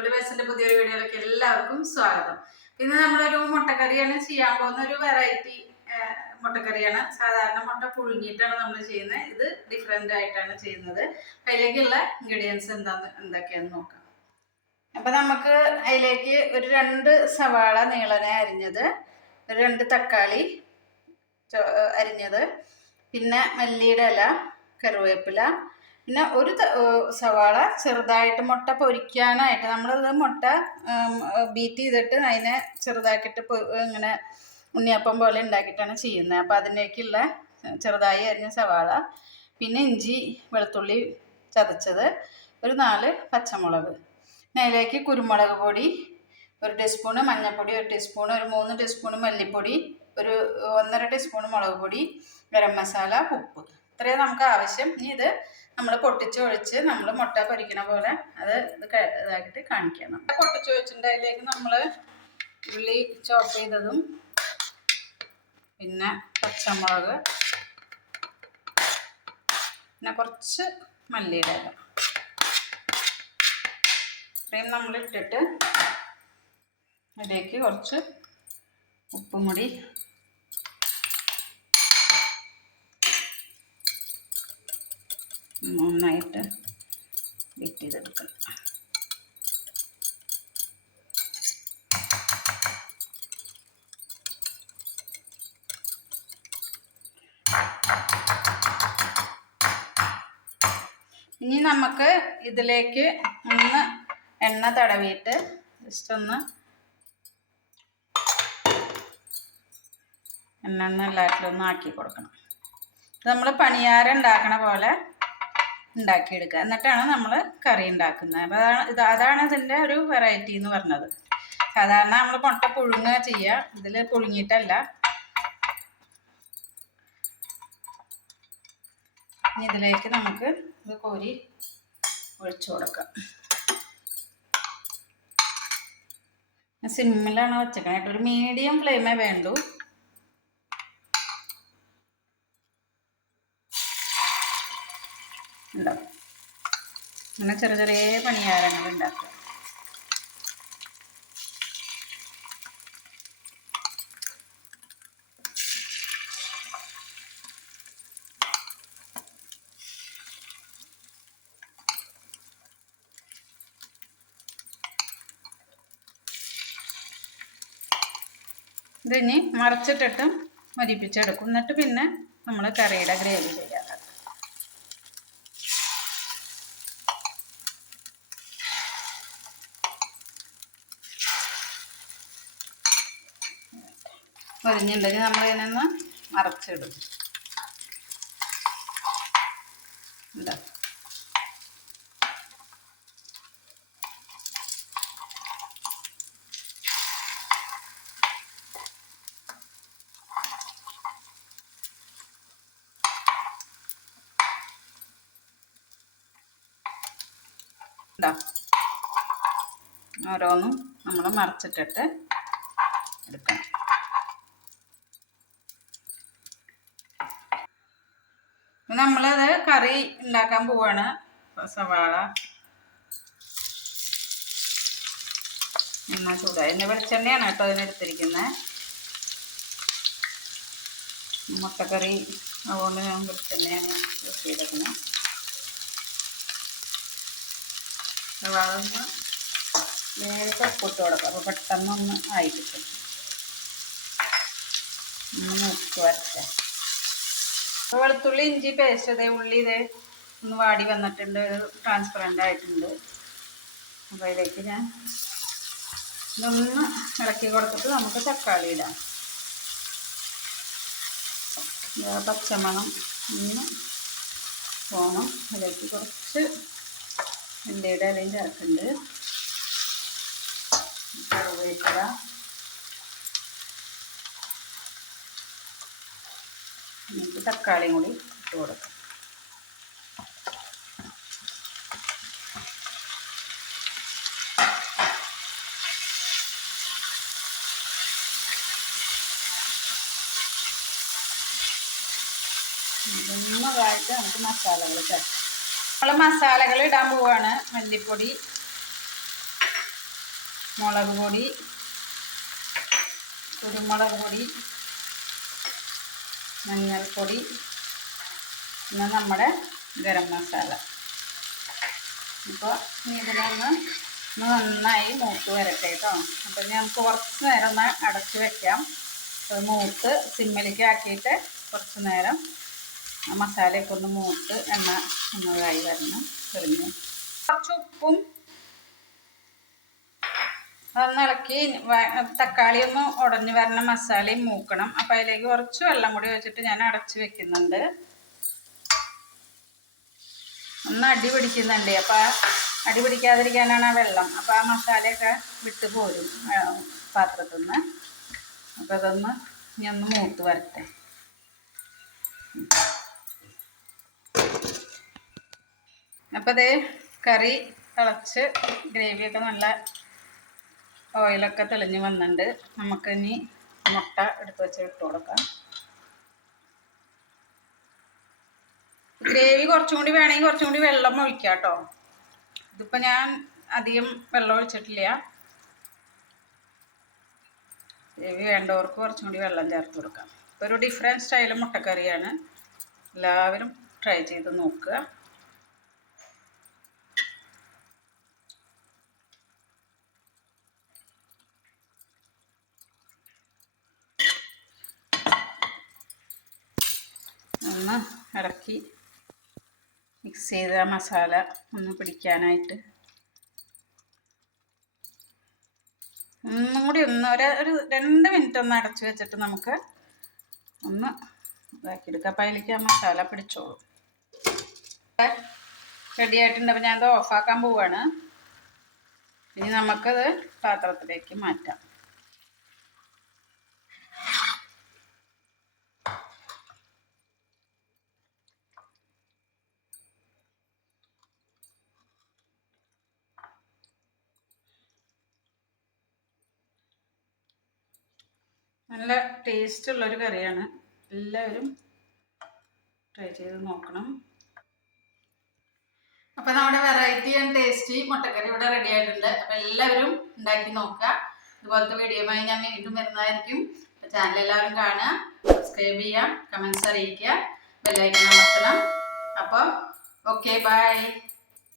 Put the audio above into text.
അടിപൊളി വയസ്സിന്റെ പുതിയൊരു വീഡിയോയിലേക്ക് എല്ലാവർക്കും സ്വാഗതം. ഇന്ന് നമ്മളൊരു മുട്ടക്കറിയാണ് ചെയ്യാൻ പോകുന്ന. ഒരു വെറൈറ്റി മുട്ടക്കറിയാണ്. സാധാരണ മുട്ട പുഴുങ്ങിയിട്ടാണ് നമ്മൾ ചെയ്യുന്നത്. ഇത് ഡിഫറെന്റ് ആയിട്ടാണ് ചെയ്യുന്നത്. അതിലേക്കുള്ള ഇൻഗ്രീഡിയൻസ് എന്തൊക്കെയാണെന്ന് നോക്കാം. അപ്പൊ നമുക്ക് അതിലേക്ക് ഒരു 2 സവാള നീളനെ അരിഞ്ഞത്, ഒരു 2 തക്കാളി അരിഞ്ഞത്, പിന്നെ മല്ലിയുടെ ഇല, കറിവേപ്പില, പിന്നെ ഒരു സവാള ചെറുതായിട്ട് മുട്ട പൊരിക്കാനായിട്ട് നമ്മളത് മുട്ട ബീറ്റ് ചെയ്തിട്ട് അതിനെ ചെറുതാക്കിയിട്ട് ഇങ്ങനെ ഉണ്ണിയപ്പം പോലെ ഉണ്ടാക്കിയിട്ടാണ് ചെയ്യുന്നത്. അപ്പോൾ അതിലേക്കുള്ള ചെറുതായി അരിഞ്ഞ സവാള, പിന്നെ ഇഞ്ചി വെളുത്തുള്ളി ചതച്ചത്, ഒരു 4 പച്ചമുളക്, പിന്നെ അതിലേക്ക് കുരുമുളക് പൊടി 1 ടീസ്പൂണ്, മഞ്ഞൾപ്പൊടി 1 ടീസ്പൂണ്, ഒരു 3 ടീസ്പൂണ് മല്ലിപ്പൊടി, ഒരു 1.5 ടീസ്പൂൺ മുളക് പൊടി, ഗരം മസാല, ഉപ്പ്. ഇത്രയും നമുക്ക് ആവശ്യം. ഇനി ഇത് നമ്മൾ പൊട്ടിച്ചൊഴിച്ച് നമ്മൾ മുട്ട പൊരിക്കണ പോലെ അത് ഇതാക്കിയിട്ട് കാണിക്കണം. പൊട്ടിച്ചൊഴിച്ചിട്ട് അതിലേക്ക് നമ്മൾ ഉള്ളി ചോപ്പ് ചെയ്തതും, പിന്നെ പച്ചമുളക്, പിന്നെ കുറച്ച് മല്ലിയുടെ ഇല, ഇത്രയും നമ്മൾ ഇട്ടിട്ട് അതിലേക്ക് കുറച്ച് ഉപ്പും കൂടി നന്നായിട്ട് ബീറ്റ് ചെയ്തെടുക്കണം. ഇനി നമുക്ക് ഇതിലേക്ക് ഒന്ന് എണ്ണ തടവിയിട്ട് ജസ്റ്റ് ഒന്ന് എണ്ണ എല്ലാറ്റിലും ഒന്ന് ആക്കി കൊടുക്കണം. ഇത് നമ്മൾ പണിയാരം ഉണ്ടാക്കണ പോലെ ഉണ്ടാക്കിയെടുക്കുക. എന്നിട്ടാണ് നമ്മൾ കറി ഉണ്ടാക്കുന്നത്. അപ്പോൾ അതാണ് ഇതിൻ്റെ ഒരു വെറൈറ്റി എന്ന് പറഞ്ഞത്. സാധാരണ നമ്മൾ മുട്ട പുഴുങ്ങുക ചെയ്യുക, ഇതിൽ പുഴുങ്ങിയിട്ടല്ല. ഇനി ഇതിലേക്ക് നമുക്ക് ഇത് കോരി ഒഴിച്ചു കൊടുക്കാം. സിമ്മിലാണ് വെച്ചേക്കണേട്ടോ, ഒരു മീഡിയം ഫ്ലെയിമേ വേണ്ടൂ. ഉണ്ടാവും അങ്ങനെ ചെറിയ ചെറിയ പണിയാരങ്ങൾ ഉണ്ടാക്കുക. ഇതിനി മറച്ചിട്ടിട്ട് മരിപ്പിച്ചെടുക്കും. എന്നിട്ട് പിന്നെ നമ്മൾ കറിയുടെ ഗ്രേവി ചെയ്യാം. മരിഞ്ഞിട്ടുണ്ടെങ്കിൽ നമ്മൾ ഇതിനൊന്ന് മറച്ചിടും. എന്താ ഓരോന്നും നമ്മൾ മറച്ചിട്ടിട്ട് എടുക്കണം. നമ്മളത് കറി ഉണ്ടാക്കാൻ പോവാണ്. സവാള എണ്ണ ചൂടായി. എണ്ണ വെളിച്ചെണ്ണയാണ് കേട്ടോ അതിനെടുത്തിരിക്കുന്നത്. മുട്ടക്കറി അതുകൊണ്ട് ഞാൻ വെളിച്ചെണ്ണയാണ് യൂസ് ചെയ്തിരിക്കുന്നത്. സവാള ഒന്ന് നേരത്തെ ഉപ്പിട്ട് കൊടുക്കാം. അപ്പോൾ പെട്ടെന്നൊന്ന് ആയി കിട്ടും. ഒന്ന് ഉപ്പ് വരട്ടെ. വെളുത്തുള്ളി ഇഞ്ചി പേസ്റ്റ് ഇതേ ഉള്ളി ഇതേ ഒന്ന് വാടി വന്നിട്ടുണ്ട്, ട്രാൻസ്പെറൻ്റ് ആയിട്ടുണ്ട്. അപ്പോൾ അതിലേക്ക് ഞാൻ ഇതൊന്ന് ഇളക്കി കൊടുത്തിട്ട് നമുക്ക് തക്കാളി ഇടാം. പച്ചമണം ഒന്ന് പോകണം. അതിലേക്ക് കുറച്ച് മല്ലിയുടെ ഇലയും ചേർക്കുന്നുണ്ട്, കറിവേപ്പില, നമുക്ക് തക്കാളിയും കൂടി ഇട്ട് കൊടുക്കാം. ഇതൊന്നതായിട്ട് നമുക്ക് മസാലകൾ ചേർക്കാം. നമ്മൾ മസാലകൾ ഇടാൻ പോവാണ്. മല്ലിപ്പൊടി മുളക് പൊടി, കുരുമുളക് പൊടി, മഞ്ഞൾപ്പൊടി, പിന്നെ നമ്മുടെ ഗരം മസാല. ഇപ്പോൾ ഇതിനൊന്ന് നന്നായി മൂത്ത് വരട്ടെ കേട്ടോ. അപ്പം നമുക്ക് കുറച്ച് നേരം ഒന്ന് അടച്ച് വെക്കാം. അത് മൂത്ത് സിമ്മിലേക്ക് ആക്കിയിട്ട് കുറച്ച് നേരം മസാലയൊക്കെ ഒന്ന് മൂത്ത് എണ്ണ ഒന്നതായി വരണം. തെളിഞ്ഞ് കുറച്ച് ഉപ്പും അതൊന്ന് ഇളക്കി തക്കാളി ഒന്ന് ഉടഞ്ഞ് വരണം, മസാലയും മൂക്കണം. അപ്പം അതിലേക്ക് കുറച്ച് വെള്ളം കൂടി വെച്ചിട്ട് ഞാൻ അടച്ച് വെക്കുന്നുണ്ട്. ഒന്ന് അടി പിടിക്കുന്നുണ്ട്. അപ്പം അടി പിടിക്കാതിരിക്കാനാണ് ആ വെള്ളം. അപ്പോൾ ആ മസാലയൊക്കെ വിട്ട് പോരും പാത്രത്തിൽ നിന്ന്. അപ്പോൾ അതൊന്ന് ഇനി ഒന്ന് മൂത്ത് വരട്ടെ. അപ്പോൾ അതേ കറി തിളച്ച് ഗ്രേവിയൊക്കെ നല്ല ഓയിലൊക്കെ തെളിഞ്ഞ് വന്നിട്ടുണ്ട്. നമുക്കിനി മുട്ട എടുത്ത് വെച്ച് ഇട്ട് കൊടുക്കാം. ഗ്രേവി കുറച്ചും കൂടി വേണമെങ്കിൽ കുറച്ചും കൂടി വെള്ളം ഒഴിക്കാം കേട്ടോ. ഇതിപ്പോൾ ഞാൻ അധികം വെള്ളം ഒഴിച്ചിട്ടില്ല. ഗ്രേവി വേണ്ടവർക്ക് കുറച്ചും കൂടി വെള്ളം ചേർത്ത് കൊടുക്കാം. ഇപ്പോൾ ഒരു ഡിഫറെൻറ്റ് സ്റ്റൈൽ മുട്ടക്കറിയാണ്. എല്ലാവരും ട്രൈ ചെയ്ത് നോക്കുക. ഒന്ന് ഇളക്കി മിക്സ് ചെയ്ത മസാല ഒന്ന് പിടിക്കാനായിട്ട് ഒന്നും കൂടി ഒരു 2 മിനിറ്റ് ഒന്ന് അടച്ചു വെച്ചിട്ട് നമുക്ക് ഒന്ന് ഇതാക്കിയെടുക്കാം. അപ്പം അതിലേക്ക് ആ മസാല പിടിച്ചോളും. റെഡി ആയിട്ടുണ്ട്. അപ്പം ഞാനത് ഓഫാക്കാൻ പോവാണ്. ഇനി നമുക്കത് പാത്രത്തിലേക്ക് മാറ്റാം. നല്ല ടേസ്റ്റുള്ളൊരു കറിയാണ്. എല്ലാവരും ട്രൈ ചെയ്ത് നോക്കണം. അപ്പം നമ്മുടെ വെറൈറ്റി ആൻഡ് ടേസ്റ്റി മുട്ടക്കറി ഇവിടെ റെഡി ആയിട്ടുണ്ട്. അപ്പം എല്ലാവരും ഉണ്ടാക്കി നോക്കുക. ഇതുപോലത്തെ വീഡിയോയുമായി ഞാൻ വീണ്ടും വരുന്നതായിരിക്കും. അപ്പം ചാനൽ എല്ലാവരും കാണുക, സബ്സ്ക്രൈബ് ചെയ്യുക, കമൻസ് അറിയിക്കുക, ബെല്ലൈക്കൺ അമർത്തണം. അപ്പോൾ ഓക്കെ, ബൈ.